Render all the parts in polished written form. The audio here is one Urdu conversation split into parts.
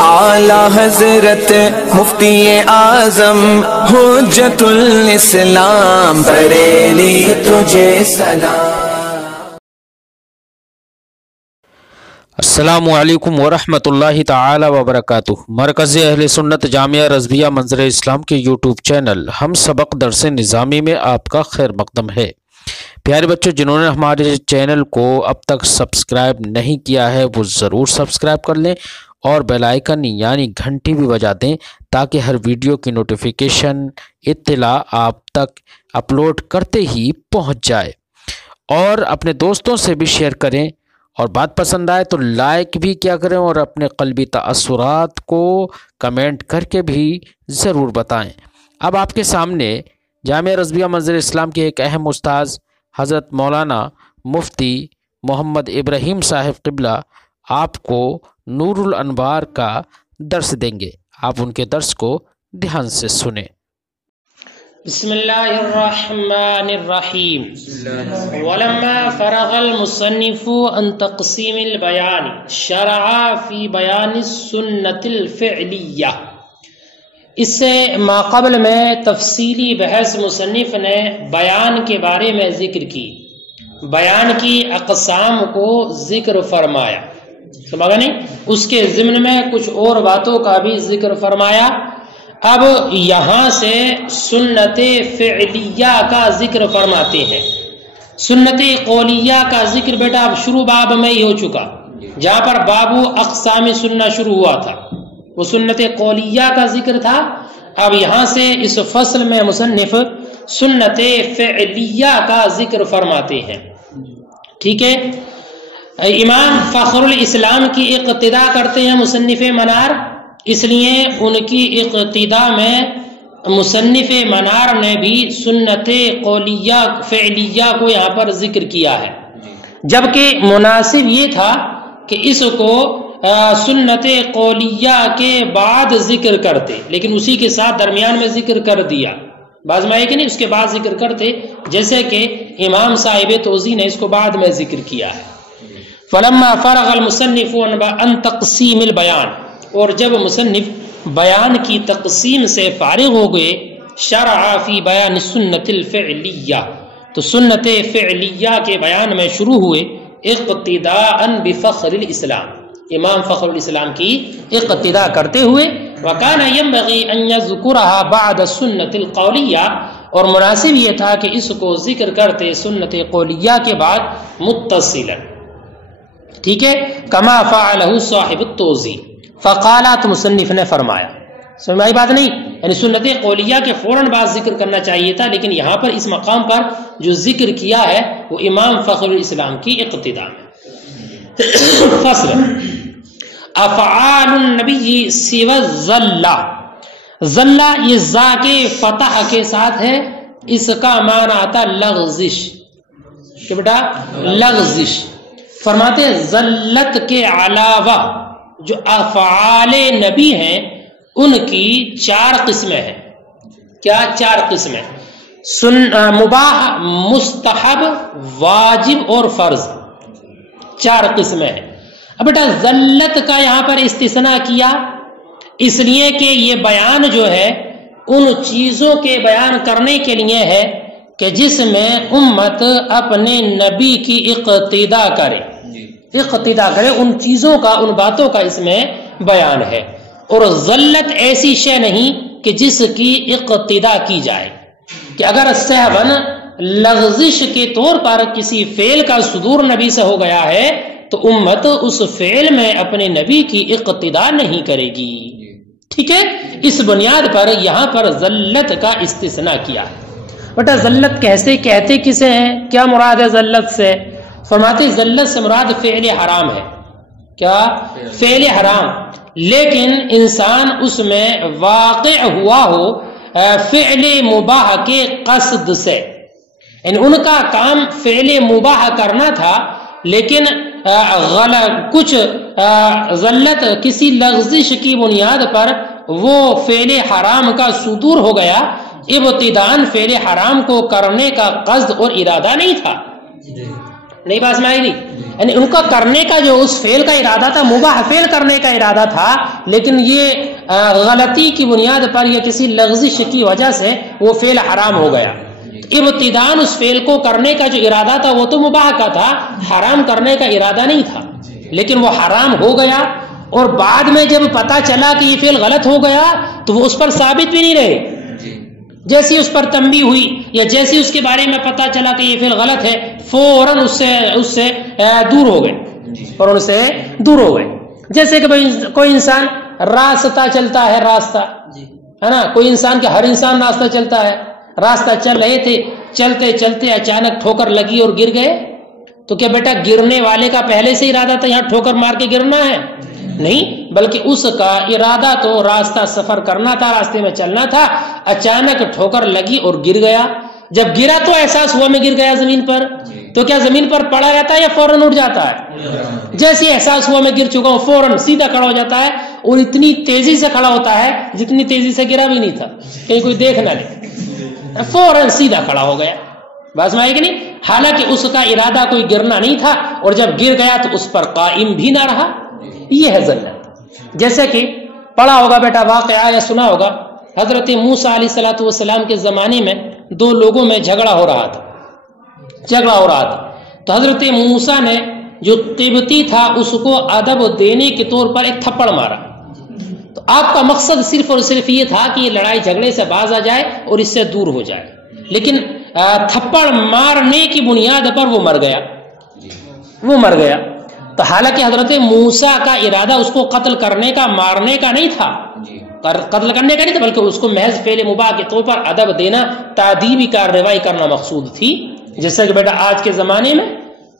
اعلی حضرت مفتی اعظم حجت الاسلام بریلی تجھے سلام۔ السلام علیکم ورحمۃ اللہ تعالی وبرکاتہ۔ مرکز اہل سنت جامعہ رضویہ منظر اسلام کے یوٹیوب چینل ہم سبق درس نظامی میں آپ کا خیر مقدم ہے۔ پیارے بچوں، جنہوں نے ہمارے چینل کو اب تک سبسکرائب نہیں کیا ہے وہ ضرور سبسکرائب کر لیں اور بیل آئیکن یعنی گھنٹی بھی بجا دیں تاکہ ہر ویڈیو کی نوٹیفیکیشن اطلاع آپ تک اپلوڈ کرتے ہی پہنچ جائے، اور اپنے دوستوں سے بھی شیئر کریں، اور بات پسند آئے تو لائک بھی کیا کریں، اور اپنے قلبی تاثرات کو کمنٹ کر کے بھی ضرور بتائیں۔ اب آپ کے سامنے جامعہ رضویہ منظر اسلام کے ایک اہم استاذ حضرت مولانا مفتی محمد ابراہیم صاحب قبلہ آپ کو نور الانوار کا درس دیں گے۔ آپ ان کے درس کو دھیان سے سنیں۔ بسم اللہ الرحمن الرحیم۔ ولما فرغ المصنف عن تقسیم البیان شرع فی بیان السنت الفعلیہ۔ اس سے ماقبل میں تفصیلی بحث مصنف نے بیان کے بارے میں ذکر کی، بیان کی اقسام کو ذکر فرمایا، سمجھا نہیں؟ اس کے ضمن میں کچھ اور باتوں کا بھی ذکر فرمایا۔ اب یہاں سے سنت فعلیہ کا ذکر فرماتے ہیں۔ سنت قولیہ کا ذکر بیٹا اب شروع باب میں ہی ہو چکا، جہاں پر بابو اقسام سنہ شروع ہوا تھا، وہ سنت قولیہ کا ذکر تھا۔ اب یہاں سے اس فصل میں مصنف سنت فعلیہ کا ذکر فرماتے ہیں، ٹھیک ہے؟ امام فخر الاسلام کی اقتدا کرتے ہیں مصنف منار، اس لیے ان کی اقتدا میں مصنف منار نے بھی سنت قولیہ فعلیہ کو یہاں پر ذکر کیا ہے، جبکہ مناسب یہ تھا کہ اس کو سنت قولیہ کے بعد ذکر کرتے، لیکن اسی کے ساتھ درمیان میں ذکر کر دیا، بعض میں کہ نہیں اس کے بعد ذکر کرتے، جیسے کہ امام صاحب توضیح نے اس کو بعد میں ذکر کیا ہے۔ فلما فرغ المصنف عن تقسیم البیان، اور جب مصنف بیان کی تقسیم سے فارغ ہو گئے، شرع فی بیان سنت الفعلیہ، تو سنت فعلیہ کے بیان میں شروع ہوئے، اقتداء بفخر الاسلام، امام فخر الاسلام کی اقتداء کرتے ہوئے، وکان ینبغی ان یذکرها بعد السنت القولیہ، اور مناسب یہ تھا کہ اس کو ذکر کرتے سنت قولیہ کے بعد متصلا، ٹھیک ہے؟ کما فعلہ صاحب التوضیح، فقالات مصنف نے فرمایا، سمجھ بات نہیں؟ یعنی سنت قولیہ کے فوراً بعد ذکر کرنا چاہیے تھا، لیکن یہاں پر اس مقام پر جو ذکر کیا ہے وہ امام فخر الاسلام کی اقتداء میں۔ فصل افعال النبی سوى الظلہ، ظلہ یہ زا کے فتح کے ساتھ ہے، اس کا معنی آتا لغزش، کہ بیٹا لغزش، فرماتے ہیں ذلت کے علاوہ جو افعال نبی ہیں ان کی 4 قسمیں ہیں۔ کیا 4 قسمیں؟ مباح، مستحب، واجب اور فرض، 4 قسمیں ہیں۔ اب بیٹا ذلت کا یہاں پر استثناء کیا اس لیے کہ یہ بیان جو ہے ان چیزوں کے بیان کرنے کے لیے ہے کہ جس میں امت اپنے نبی کی اقتداء کرے، اقتداء کرے، ان چیزوں کا، ان باتوں کا اس میں بیان ہے۔ اور ذلت ایسی شے نہیں کہ جس کی اقتداء کی جائے، کہ اگر سہون لغزش کے طور پر کسی فعل کا صدور نبی سے ہو گیا ہے تو امت اس فعل میں اپنے نبی کی اقتداء نہیں کرے گی، ٹھیک ہے؟ اس بنیاد پر یہاں پر ذلت کا استثناء کیا ہے۔ بیٹا ذلت کیسے کہتے کسے ہیں؟ کیا مراد ہے ذلت سے؟ فرماتے ذلت سے مراد فعل حرام ہے۔ کیا؟ فعل حرام، لیکن انسان اس میں واقع ہوا ہو فعل مباح کے قصد سے، یعنی ان کا کام فعل مباح کرنا تھا، لیکن کچھ ذلت کسی لغزش کی بنیاد پر وہ فعل حرام کا صدور ہو گیا، ابتداءً فعل حرام کو کرنے کا قصد اور ارادہ نہیں تھا، نہیں بات میں آئی نہیں، یعنی ان کا کرنے کا جو اس فعل کا ارادہ تھا مباح فعل کرنے کا ارادہ تھا، لیکن یہ غلطی کی بنیاد پر یا کسی لغزش کی وجہ سے وہ فعل حرام ہو گیا۔ ابتداءً اس فعل کو کرنے کا جو ارادہ تھا وہ تو مباح کا تھا، حرام کرنے کا ارادہ نہیں تھا، لیکن وہ حرام ہو گیا، اور بعد میں جب پتا چلا کہ یہ فعل غلط ہو گیا تو وہ اس پر ثابت بھی نہیں رہے۔ جیسی اس پر تنبیہ ہوئی یا جیسی اس کے بارے میں پتا چلا کہ یہ فعل غلط ہے، فوراً اس سے دور ہو گئے، فوراً اس سے دور ہو گئے۔ جیسے کہ کوئی انسان راستہ چلتا ہے، راستہ ہے نا، کوئی انسان کا ہر انسان راستہ چلتا ہے، راستہ چل رہے تھے، چلتے چلتے اچانک ٹھوکر لگی اور گر گئے، تو کیا بیٹا گرنے والے کا پہلے سے ارادہ تھا یہاں ٹھوکر مار کے گرنا ہے؟ نہیں، بلکہ اس کا ارادہ تو راستہ سفر کرنا تھا، راستے میں چلنا تھا، اچانک ٹھوکر لگی اور گر گیا۔ جب گرا تو احساس ہوا میں گر گیا زمین پر، تو کیا زمین پر پڑا رہتا ہے یا فوراً اٹھ جاتا ہے؟ جیسے احساس ہوا میں گر چکا ہوں فوراً سیدھا کھڑا ہو جاتا ہے، اور اتنی تیزی سے کھڑا ہوتا ہے جتنی تیزی سے گرا بھی نہیں تھا، کہیں کوئی دیکھ نہ لے، فوراً سیدھا کھڑا ہو گیا۔ بات سمجھ کہ نہیں؟ حالانکہ اس کا ارادہ کوئی گرنا نہیں تھا، اور جب گر گیا تو اس پر قائم بھی نہ رہا۔ یہ ہے ذلت۔ جیسے کہ پڑھا ہوگا بیٹا واقعہ یا سنا ہوگا، حضرت موسیٰ علیہ السلام کے زمانے میں دو لوگوں میں جھگڑا ہو رہا تھا، تو حضرت موسیٰ نے جو قبطی تھا اس کو ادب دینے کے طور پر ایک تھپڑ مارا۔ تو آپ کا مقصد صرف اور صرف یہ تھا کہ یہ لڑائی جھگڑے سے باز آ جائے اور اس سے دور ہو جائے، لیکن تھپڑ مارنے کی بنیاد پر وہ مر گیا۔ تو حالانکہ حضرت موسیٰ کا ارادہ اس کو قتل کرنے کا، مارنے کا نہیں تھا، قتل کرنے کا نہیں تھا، بلکہ اس کو محض فعل مباح کے طور پر ادب دینا، تعدیبی کارروائی کرنا مقصود تھی۔ جیسے کہ بیٹا آج کے زمانے میں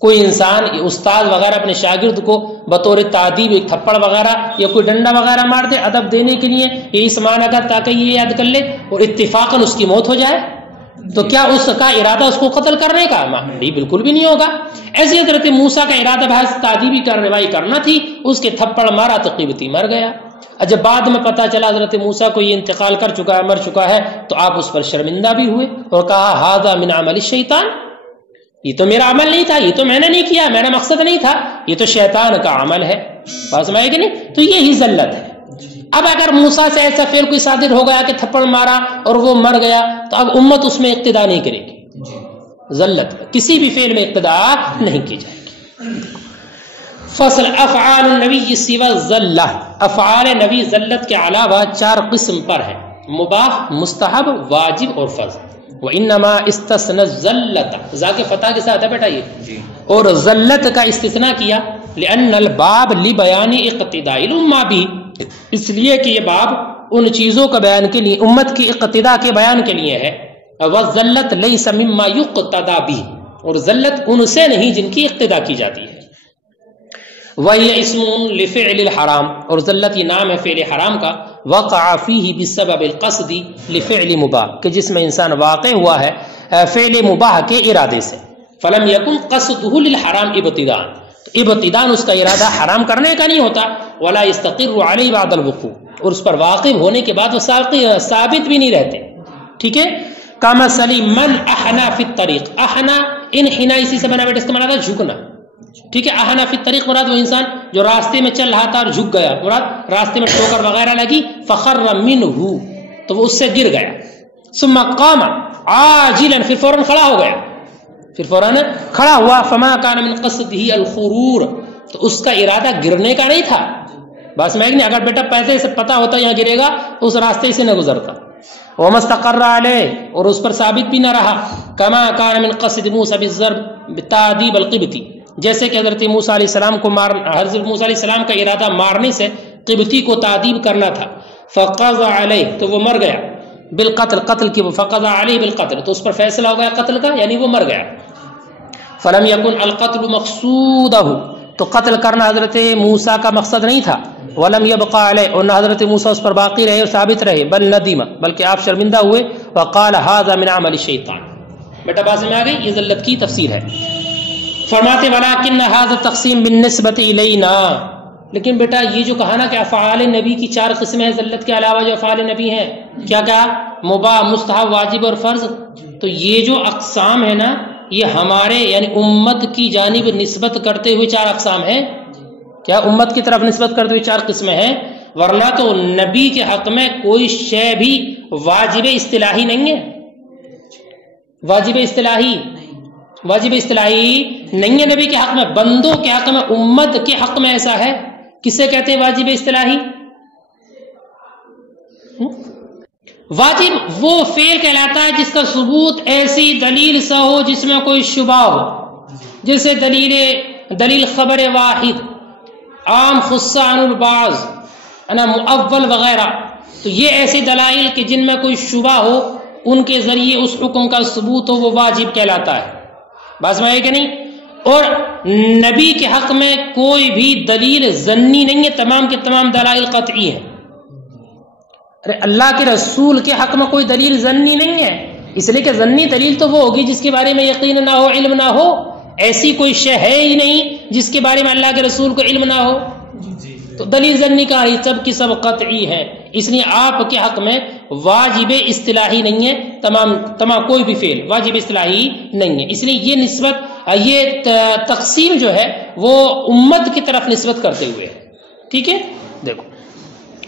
کوئی انسان، استاد وغیرہ اپنے شاگرد کو بطور تعدیب ایک تھپڑ وغیرہ یا کوئی ڈنڈا وغیرہ مار دے ادب دینے کے لیے، یہ اس معنی کا تاکہ یہ یاد کر لے اور اتفاقاً اس کی موت ہو جائے، تو کیا اس کا ارادہ اس کو قتل کرنے کا؟ نہیں، بالکل بھی نہیں ہوگا۔ ایسے حضرت موسیٰ کا ارادہ بحث تعدیبی کارروائی کرنا تھی، اس کے تھپڑ مارا تو قبطی مر گیا۔ جب بعد میں پتا چلا حضرت موسیٰ کو یہ انتقال کر چکا ہے، مر چکا ہے، تو آپ اس پر شرمندہ بھی ہوئے اور کہا ھذا من عمل الشیطان، یہ تو میرا عمل نہیں تھا، یہ تو میں نے نہیں کیا، میرا مقصد نہیں تھا، یہ تو شیطان کا عمل ہے۔ بات سمجھے کہ نہیں؟ تو یہی ذلت ہے۔ اب اگر موسیٰ سے ایسا فعل کوئی صادر ہو گیا کہ تھپڑ مارا اور وہ مر گیا، تو اب امت اس میں اقتدا نہیں کرے گی، ذلت کسی بھی فعل میں اقتدا نہیں کی جائے گی۔ فصل افعال النبی سوى الذلہ، افعال نبی ذلت کے علاوہ 4 قسم پر ہے، مباح، مستحب، واجب اور فرض۔ وَإِنَّمَا اسْتَثْنَى الذَّلَّةَ، ذاکر فتح کے ساتھ ہے بیٹا یہ، اور ذلت کا استثناء کیا، لأن الباب لبیان اقتداء الامہ بھی، اس لیے کہ یہ باب ان چیزوں کا بیان کے لیے، امت کی اقتداء کے بیان کے لیے ہے۔ وَالذَّلَّةُ لَيْسَ مِمَّا يُقْتَدَى بِهِ، اور ذلت ان سے نہیں جن کی اقتداء کی جاتی ہے۔ وَهِيَ اسْمٌ لِفِعْلِ الْحَرَامِ، اور ذلت یہ نام ہے فعل حرام کا، وقع فیہ بسبب القصد لفعل مباح، کہ جس میں انسان واقع ہوا ہے فعل مباح کے ارادے سے، فلم یکن قصدہ للحرام ابتداء، ابتداء اس کا ارادہ حرام کرنے کا نہیں ہوتا، ولا یستقر علیہ بعد الوقوع، اور اس پر واقع ہونے کے بعد وہ ثابت بھی نہیں رہتے۔ ٹھیک ہے، کمثل من احنا فی الطریق، احنا انحنا اسی سے بنا بیٹا استعمال آتا ہے جھکنا۔ ٹھیک ہے، احنا فی الطریق مراد وہ انسان جو راستے میں چل رہا تھا اور جھک گیا، مراد راستے میں ٹھوکر وغیرہ لگی، فخر منہ، تو وہ اس سے گر گیا، ثم قام عاجلا، پھر فوراً کھڑا ہو گیا، پھر فوراً کھڑا ہوا، فما کان من قصدہ الخرور، تو اس کا ارادہ گرنے کا نہیں تھا۔ بس میں نہیں، اگر بیٹا پہلے سے پتا ہوتا یہاں گرے گا تو اس راستے سے نہ گزرتا۔ وما استقر علیہ، اور اس پر ثابت بھی نہ رہا، کما کان من قصد موسیٰ بالضرب بتعذیب القبطی، جیسے کہ حضرت موسیٰ علیہ السلام کو حضرت موسیٰ علیہ السلام کا ارادہ مارنے سے قبطی کو تعذیب کرنا تھا، فقضى علیہ، تو وہ مر گیا، بالقتل، قتل کی، فقضى علیہ بالقتل، تو اس پر فیصلہ ہو گیا قتل کا، یعنی وہ مر گیا۔ فلم یکن القتل مقصودہ، تو قتل کرنا حضرت موسیٰ کا مقصد نہیں تھا، ولم یبقى علیہ، اور نہ حضرت موسیٰ اس پر باقی رہے اور ثابت رہے، بل ندیم، بلکہ آپ شرمندہ ہوئے، وقال ھذا من عمل الشیطان۔ بیٹا بات میں آ گئی، یہ ذلت کی تفسیر ہے۔ فرماتے ولکن ھذا التقسیم بالنسبۃ الینا، لیکن بیٹا یہ جو کہا نا کہ افعال نبی کی 4 قسمیں ہیں ذلت کے علاوہ جو افعال نبی ہیں، کیا کہا؟ مباح، مستحب، واجب اور فرض، تو یہ جو اقسام ہے نا یہ ہمارے یعنی امت کی جانب نسبت کرتے ہوئے 4 اقسام ہیں. کیا امت کی طرف نسبت کرتے ہوئے 4 قسمیں ہیں؟ ورنہ تو نبی کے حق میں کوئی شے بھی واجب اصطلاحی نہیں ہے. واجب اصطلاحی نہیں ہے نبی کے حق میں. بندوں کے حق میں، امت کے حق میں ایسا ہے. کسے کہتے ہیں واجب اصطلاحی؟ واجب وہ فعل کہلاتا ہے جس کا ثبوت ایسی دلیل سے ہو جس میں کوئی شبہ ہو، جیسے دلیل خبر واحد، عام خصہ عن البعض، مؤول وغیرہ. تو یہ ایسے دلائل کہ جن میں کوئی شبہ ہو، ان کے ذریعے اس حکم کا ثبوت ہو، وہ واجب کہلاتا ہے. بات میں ہے کہ نہیں؟ اور نبی کے حق میں کوئی بھی دلیل ظنی نہیں ہے، تمام کے تمام دلائل قطعی ہیں. اللہ کے رسول کے حق میں کوئی دلیل ظنی نہیں ہے، اس لیے کہ ظنی دلیل تو وہ ہوگی جس کے بارے میں یقین نہ ہو، علم نہ ہو. ایسی کوئی شے ہے ہی نہیں جس کے بارے میں اللہ کے رسول کو علم نہ ہو. تو دلیل ظنی کا ہی سب کی سب قطعی ہے. اس لیے آپ کے حق میں واجب اصطلاحی نہیں ہے، تمام کوئی بھی فعل واجب اصطلاحی نہیں ہے. اس لیے یہ نسبت، یہ تقسیم جو ہے وہ امت کی طرف نسبت کرتے ہوئے ہے. ٹھیک ہے، دیکھو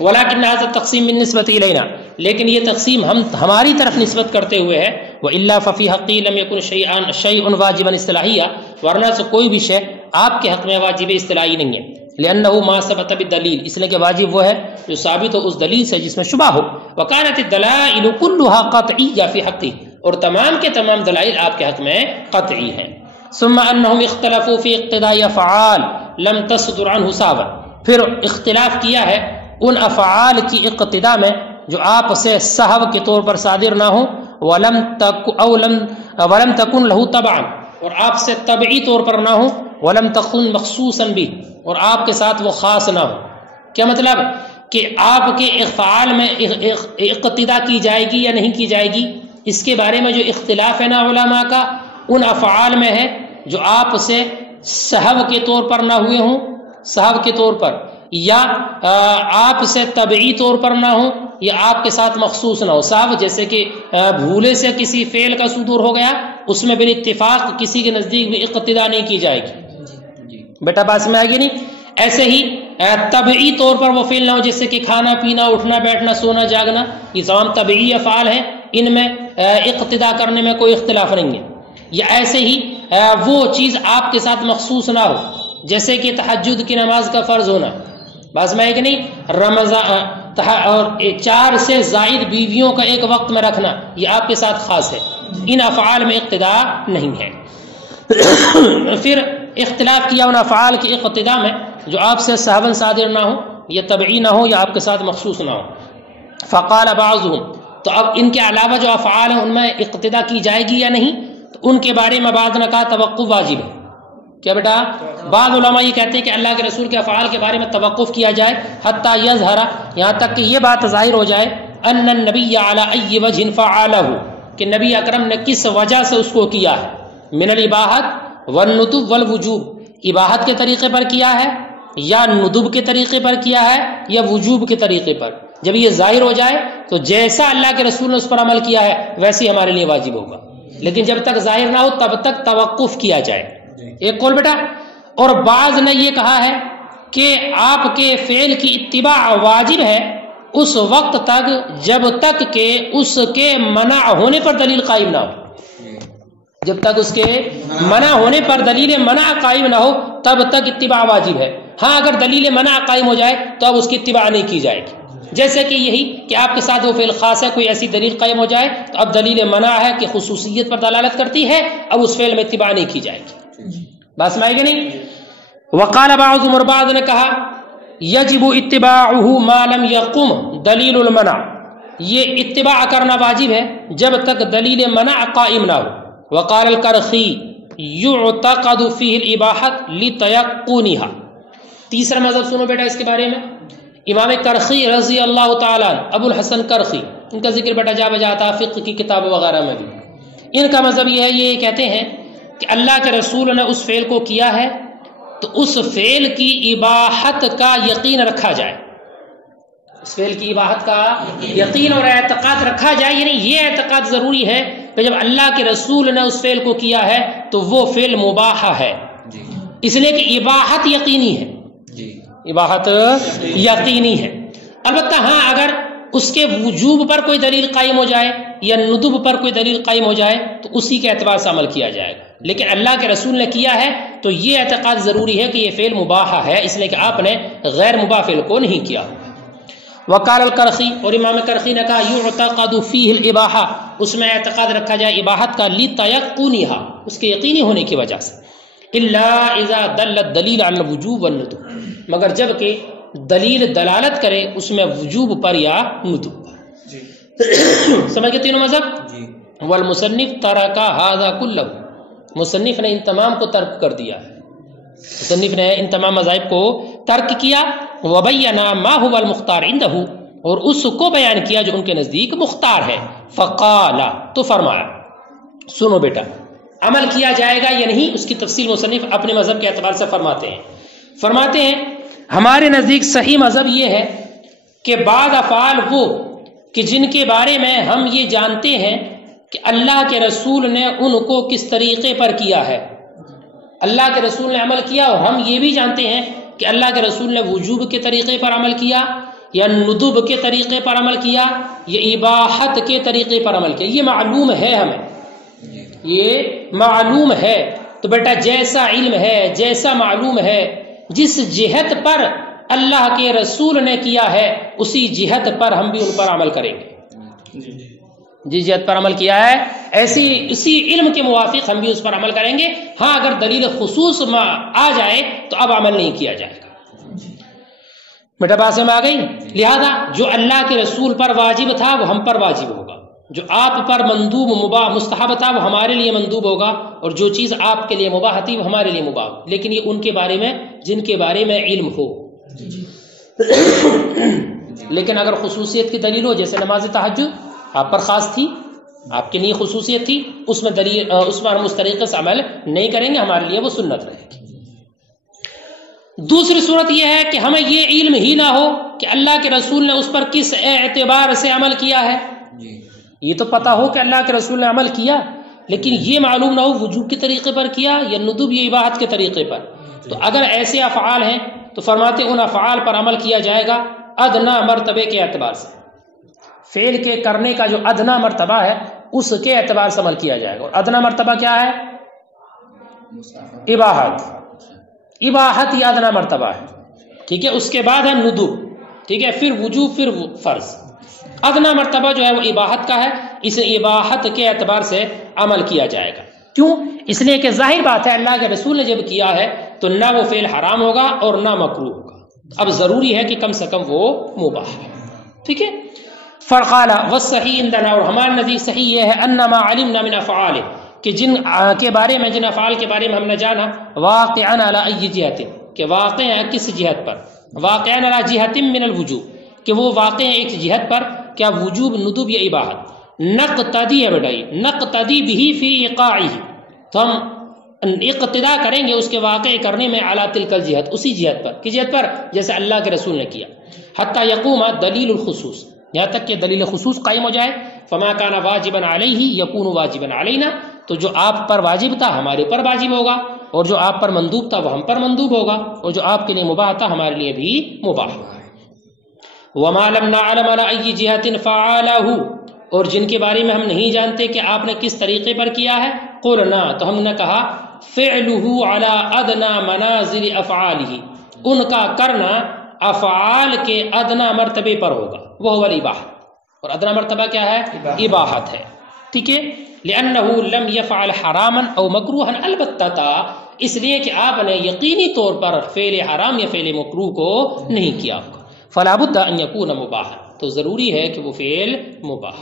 ولیکن هذا التقسیم من نسبت الینا، لیکن یہ تقسیم ہماری طرف نسبت کرتے ہوئے ہے. والا ففی حقی لم یکن شیء واجبا اصطلاحیا، ورنہ سے کوئی بھی شے آپ کے حق میں واجب اصطلاحی نہیں ہے. لانه ما ثبت بالدلیل، اس لیے کہ واجب وہ ہے جو ثابت ہو اس دلیل سے جس میں شبہ ہو. وکانت الدلائل كلها قطعیہ فی حقی، اور تمام کے تمام دلائل آپ کے حق میں قطعی ہیں. ثم انهم اختلفوا فی اقتضاء افعال لم تصدر عنه ثابت، پھر اختلاف کیا ہے ان افعال کی اقتدا میں جو آپ سے سہو کے طور پر صادر نہ ہوں، ولم تکن له تبعا، اور آپ سے طبعی طور پر نہ ہوں، ولم تکن مخصوصا بھی، اور آپ کے ساتھ وہ خاص نہ ہو. کیا مطلب؟ کہ آپ کے افعال میں اقتدا کی جائے گی یا نہیں کی جائے گی، اس کے بارے میں جو اختلاف ہے نا علماء کا، ان افعال میں ہے جو آپ سے سہو کے طور پر نہ ہوئے ہوں، سہو کے طور پر، یا آپ سے طبعی طور پر نہ ہو، یا آپ کے ساتھ مخصوص نہ ہو. صاحب جیسے کہ بھولے سے کسی فعل کا صدور ہو گیا، اس میں بالاتفاق کسی کے نزدیک بھی اقتدا نہیں کی جائے گی. بیٹا بات میں آئے گی نہیں؟ ایسے ہی طبعی طور پر وہ فعل نہ ہو، جیسے کہ کھانا پینا، اٹھنا بیٹھنا، سونا جاگنا، یہ تمام طبعی افعال ہیں، ان میں اقتدا کرنے میں کوئی اختلاف نہیں ہے. یا ایسے ہی وہ چیز آپ کے ساتھ مخصوص نہ ہو، جیسے کہ تہجد کی نماز کا فرض ہونا، بس میں کہ نہیں، رمضان اور 4 سے زائد بیویوں کا ایک وقت میں رکھنا، یہ آپ کے ساتھ خاص ہے. ان افعال میں اقتدا نہیں ہے. پھر اختلاف کیا ان افعال کی اقتدا میں جو آپ سے سہوا صادر نہ ہو، یا طبعی نہ ہو، یا آپ کے ساتھ مخصوص نہ ہو. فقال بعضهم، تو اب ان کے علاوہ جو افعال ہیں ان میں اقتدا کی جائے گی یا نہیں، تو ان کے بارے میں بعض نے کہا توقف واجب ہے. کیا بیٹا؟ بعض علماء یہ کہتے ہیں کہ اللہ کے رسول کے افعال کے بارے میں توقف کیا جائے، حتی یظہر، یہاں تک کہ یہ بات ظاہر ہو جائے، ان النبی علی ای وجہ فعلہ، کہ نبی اکرم نے کس وجہ سے اس کو کیا ہے. من الاباحت والندب والوجوب، اباحت کے طریقے پر کیا ہے، یا ندب کے طریقے پر کیا ہے، یا وجوب کے طریقے پر. جب یہ ظاہر ہو جائے تو جیسا اللہ کے رسول نے اس پر عمل کیا ہے ویسے ہی ہمارے لیے واجب ہوگا. لیکن جب تک ظاہر نہ ہو تب تک توقف کیا جائے. ایک قول بیٹا. اور بعض نے یہ کہا ہے کہ آپ کے فعل کی اتباع واجب ہے اس وقت تک جب تک کہ اس کے منع ہونے پر دلیل قائم نہ ہو. جب تک اس کے منع ہونے پر دلیل منع قائم نہ ہو تب تک اتباع واجب ہے. ہاں اگر دلیل منع قائم ہو جائے تو اب اس کی اتباع نہیں کی جائے گی. جیسے کہ یہی کہ آپ کے ساتھ وہ فعل خاص ہے، کوئی ایسی دلیل قائم ہو جائے تو اب دلیل منع ہے کہ خصوصیت پر دلالت کرتی ہے، اب اس فعل میں اتباع نہیں کی جائے گی. بات سمجھ گئے نہیں؟ وقال بعضهم، اور بعض نے کہا یجب اتباعه ما لم يقم دلیل المنع، یہ اتباع کرنا واجب ہے جب تک دلیل منع قائم نہ ہو. وقال الکرخی یعتقد فیہ الاباحۃ لتیقنها. تیسرا مذہب سنو بیٹا اس کے بارے میں، امام کرخی رضی اللہ تعالیٰ ابو الحسن کرخی، ان کا ذکر بیٹا جا بجا آتا فقہ کی کتاب وغیرہ میں بھی. ان کا مذہب یہ ہے، یہ کہتے ہیں کہ اللہ کے رسول نے اس فعل کو کیا ہے تو اس فعل کی اباحت کا یقین رکھا جائے، اس فعل کی اباحت کا یقین اور اعتقاد رکھا جائے. یعنی یہ اعتقاد ضروری ہے کہ جب اللہ کے رسول نے اس فعل کو کیا ہے تو وہ فعل مباح ہے، اس لیے کہ اباحت یقینی ہے، اباحت یقینی ہے۔ البتہ ہاں اگر اس کے وجوب پر کوئی دلیل قائم ہو جائے یا ندب پر کوئی دلیل قائم ہو جائے تو اسی کے اعتبار سے عمل کیا جائے گا، لیکن اللہ کے رسول نے کیا ہے تو یہ اعتقاد ضروری ہے کہ یہ فعل مباح ہے، اس لیے کہ آپ نے غیر مباح فعل کو نہیں کیا۔ وقال الکرخی، اور امام کرخی نے کہا یعتقد فیہ الاباحہ، اس میں اعتقاد رکھا جائے اباحت کا، لتیقنھا، اس کے یقینی ہونے کی وجہ سے، الا اذا دل الدلیل علی الوجوب والندب، مگر جب کہ دلیل دلالت کرے اس میں وجوب پر یا ندب پر۔ سمجھ گئے تینوں مذہب؟ والمصنف ترک ھذا کلہ، مصنف نے ان تمام کو ترک کر دیا ہے، مصنف نے ان تمام مذاہب کو ترک کیا۔ وبین ما هو المختار عنده، اور اس کو بیان کیا جو ان کے نزدیک مختار ہے۔ فقال، تو فرمایا سنو بیٹا، عمل کیا جائے گا یا نہیں اس کی تفصیل مصنف اپنے مذہب کے اعتبار سے فرماتے ہیں ہمارے نزدیک صحیح مذہب یہ ہے کہ بعض افعال وہ کہ جن کے بارے میں ہم یہ جانتے ہیں کہ اللہ کے رسول نے ان کو کس طریقے پر کیا ہے، اللہ کے رسول نے عمل کیا، اور ہم یہ بھی جانتے ہیں کہ اللہ کے رسول نے وجوب کے طریقے پر عمل کیا یا ندب کے طریقے پر عمل کیا یا اباحت کے طریقے پر عمل کیا، یہ معلوم ہے، ہمیں یہ معلوم ہے۔ تو بیٹا جیسا علم ہے، جیسا معلوم ہے، جس جہت پر اللہ کے رسول نے کیا ہے اسی جہت پر ہم بھی ان پر عمل کریں گے، جس جہت پر عمل کیا ہے اسی علم کے موافق ہم بھی اس پر عمل کریں گے۔ ہاں اگر دلیل خصوص آ جائے تو اب عمل نہیں کیا جائے گا۔ بیٹا بات میں آ گئی؟ لہذا جو اللہ کے رسول پر واجب تھا وہ ہم پر واجب ہوگا، جو آپ پر مندوب مباح مستحب تھا وہ ہمارے لیے مندوب ہوگا، اور جو چیز آپ کے لیے مباح تھی وہ ہمارے لیے مباح، لیکن یہ ان کے بارے میں جن کے بارے میں علم ہو۔ لیکن اگر خصوصیت کی دلیل ہو، جیسے نماز تہجد آپ پر خاص تھی، آپ کے لیے خصوصیت تھی، اس میں دلیل اس پر ہم اس طریقے سے عمل نہیں کریں گے، ہمارے لیے وہ سنت رہے گی۔ دوسری صورت یہ ہے کہ ہمیں یہ علم ہی نہ ہو کہ اللہ کے رسول نے اس پر کس اعتبار سے عمل کیا ہے، یہ تو پتا ہو کہ اللہ کے رسول نے عمل کیا، لیکن یہ معلوم نہ ہو وجوب کے طریقے پر کیا یا ندب یا اباحت کے طریقے پر۔ تو اگر ایسے افعال ہیں تو فرماتے ان افعال پر عمل کیا جائے گا ادنا مرتبے کے اعتبار سے، فعل کے کرنے کا جو ادنا مرتبہ ہے اس کے اعتبار سے عمل کیا جائے گا، اور ادنا مرتبہ کیا ہے؟ اباحت یہ ادنا مرتبہ ہے، ٹھیک ہے، اس کے بعد ہے ندب، ٹھیک ہے، پھر وجوب، پھر فرض۔ ادنا مرتبہ جو ہے وہ اباحت کا ہے، اس اباحت کے اعتبار سے عمل کیا جائے گا۔ کیوں؟ اس لیے کہ ظاہر بات ہے اللہ کے رسول نے جب کیا ہے تو نہ وہ فعل حرام ہوگا اور نہ مکروہ ہوگا، اب ضروری ہے کہ کم سے کم وہ مباح ہے، ٹھیک ہے۔ فرقال والصحیح عندنا، اور ہمارے نزدیک صحیح یہ ہے انما علمنا من افعال، کہ جن کے بارے میں، جن افعال کے بارے میں ہم نے جانا، واقعا علی ای جہت، کہ واقع ہے کس جہت پر، واقعا علی جہت من الوجوب، کہ وہ واقع ہے ایک جہت پر، کیا وجوب، ندب یا اباحت۔ نقتدی ہے بیٹا، نقتدی بھی فی ایقاعہ، تو ہم اقتدا کریں گے اس کے واقع کرنے میں، علی تلک الجہت، اسی جہت پر، کس جہت پر؟ جیسے اللہ کے رسول نے کیا، حتی یقوم دلیل الخصوص، یہاں تک کہ دلیل خصوص قائم ہو جائے۔ فما کان واجبا علیہ یکون واجبا علینا، تو جو آپ پر واجب تھا ہمارے پر واجب ہوگا، اور جو آپ پر مندوب تھا وہ ہم پر مندوب ہوگا، اور جو آپ کے لیے مباح تھا ہمارے لیے بھی مباح ہوگا۔ وما لم نعلم على اي جهة فعله، اور جن کے بارے میں ہم نہیں جانتے کہ آپ نے کس طریقے پر کیا ہے، قلنا، تو ہم نے کہا فعله على ادنى منازل افعاله، ان کا کرنا افعال کے ادنا مرتبے پر ہوگا، وہ هو الاباحہ، اور ادنا مرتبہ کیا ہے؟ اباحت ہے، ٹھیک ہے۔ لأنه لم يفعل حراما او مکروها، البتہ اس لیے کہ آپ نے یقینی طور پر فعل حرام یا فعل مکروہ کو نہیں کیا ہوگا، فلا بد ان یکون مباحا، تو ضروری ہے کہ وہ فعل مباح۔